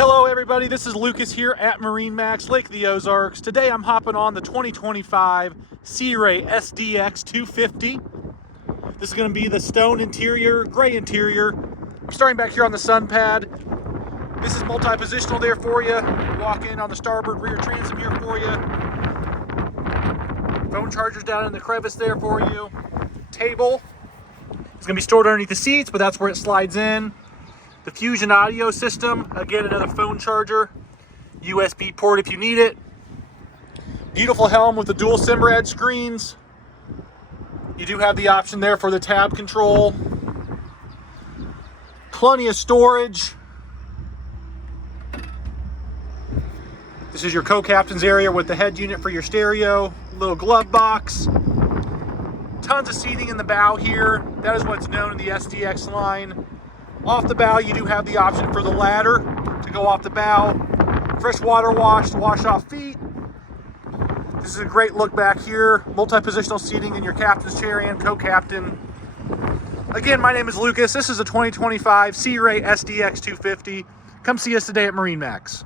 Hello everybody, this is Lucas here at MarineMax, Lake of the Ozarks. Today I'm hopping on the 2025 Sea Ray SDX 250. This is going to be the stone interior, gray interior. I'm starting back here on the sun pad. This is multi-positional there for you. Walk in on the starboard rear transom here for you. Phone chargers down in the crevice there for you. Table. It's going to be stored underneath the seats, but that's where it slides in. The Fusion audio system, again another phone charger, USB port if you need it. Beautiful helm with the dual Simrad screens. You do have the option there for the tab control. Plenty of storage. This is your co-captain's area with the head unit for your stereo, little glove box. Tons of seating in the bow here. That is what's known in the SDX line. Off the bow, you do have the option for the ladder to go off the bow. Fresh water wash to wash off feet. This is a great look back here. Multi-positional seating in your captain's chair and co-captain. Again, my name is Lucas. This is a 2025 Sea Ray SDX 250. Come see us today at MarineMax.